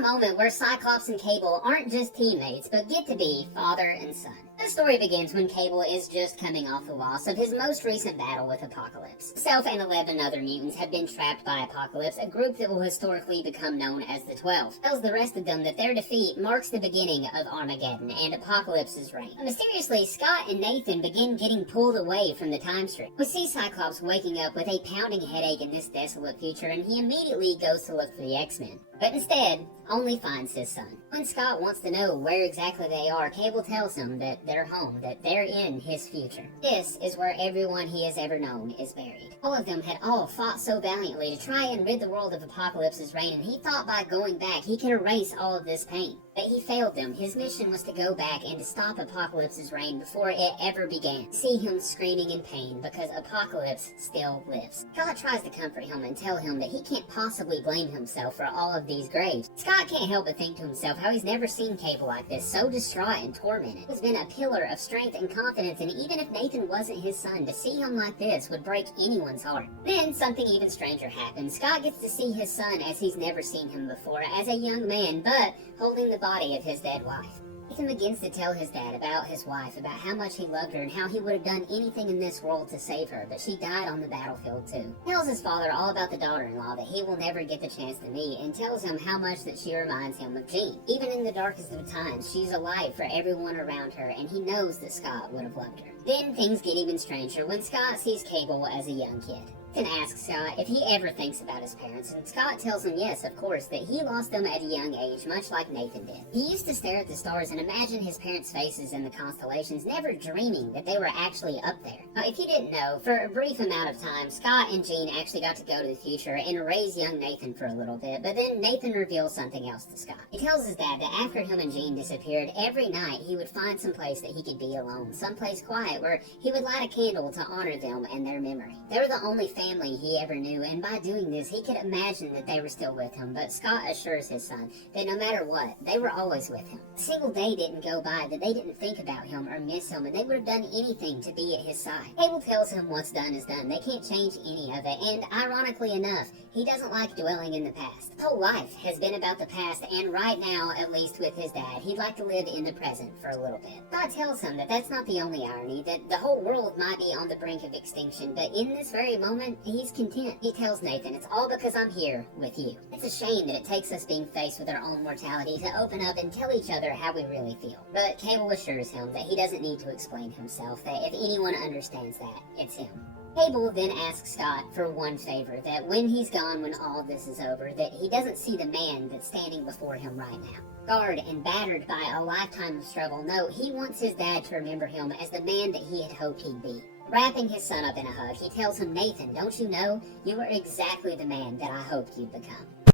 a moment where Cyclops and Cable aren't just teammates, but get to be father and son. The story begins when Cable is just coming off the loss of his most recent battle with Apocalypse. Himself and 11 other mutants have been trapped by Apocalypse, a group that will historically become known as the 12. Tells the rest of them that their defeat marks the beginning of Armageddon and Apocalypse's reign. Mysteriously, Scott and Nathan begin getting pulled away from the time stream. We see Cyclops waking up with a pounding headache in this desolate future, and he immediately goes to look for the X-Men. But instead, only finds his son. When Scott wants to know where exactly they are, Cable tells him that they're home, that they're in his future. This is where everyone he has ever known is buried. All of them had all fought so valiantly to try and rid the world of Apocalypse's reign, and he thought by going back he could erase all of this pain. But he failed them. His mission was to go back and to stop Apocalypse's reign before it ever began. See him screaming in pain because Apocalypse still lives. Scott tries to comfort him and tell him that he can't possibly blame himself for all of these graves. Scott can't help but think to himself how he's never seen Cable like this, so distraught and tormented. He's been a pillar of strength and confidence, and even if Nathan wasn't his son, to see him like this would break anyone's heart. Then something even stranger happens. Scott gets to see his son as he's never seen him before, as a young man, but holding the body of his dead wife. Nathan begins to tell his dad about his wife, about how much he loved her and how he would have done anything in this world to save her, but she died on the battlefield too. He tells his father all about the daughter-in-law that he will never get the chance to meet, and tells him how much that she reminds him of Jean. Even in the darkest of times, she's a light for everyone around her, and he knows that Scott would have loved her. Then things get even stranger when Scott sees Cable as a young kid. Nathan asks Scott if he ever thinks about his parents, and Scott tells him yes, of course, that he lost them at a young age, much like Nathan did. He used to stare at the stars and imagine his parents' faces in the constellations, never dreaming that they were actually up there. Now, if you didn't know, for a brief amount of time, Scott and Jean actually got to go to the future and raise young Nathan for a little bit, but then Nathan reveals something else to Scott. He tells his dad that after him and Jean disappeared, every night he would find some place that he could be alone, someplace quiet where he would light a candle to honor them and their memory. They were the only family he ever knew, and by doing this, he could imagine that they were still with him, but Scott assures his son that no matter what, they were always with him. A single day didn't go by that they didn't think about him or miss him, and they would have done anything to be at his side. Cable tells him what's done is done. They can't change any of it, and ironically enough, he doesn't like dwelling in the past. His whole life has been about the past, and right now, at least with his dad, he'd like to live in the present for a little bit. Scott tells him that that's not the only irony, that the whole world might be on the brink of extinction, but in this very moment, he's content. He tells Nathan, it's all because I'm here with you. It's a shame that it takes us being faced with our own mortality to open up and tell each other how we really feel. But Cable assures him that he doesn't need to explain himself, that if anyone understands that, it's him. Cable then asks Scott for one favor, that when he's gone, when all this is over, that he doesn't see the man that's standing before him right now. Scarred and battered by a lifetime of struggle, no, he wants his dad to remember him as the man that he had hoped he'd be. Wrapping his son up in a hug, he tells him, Nathan, don't you know, you are exactly the man that I hoped you'd become.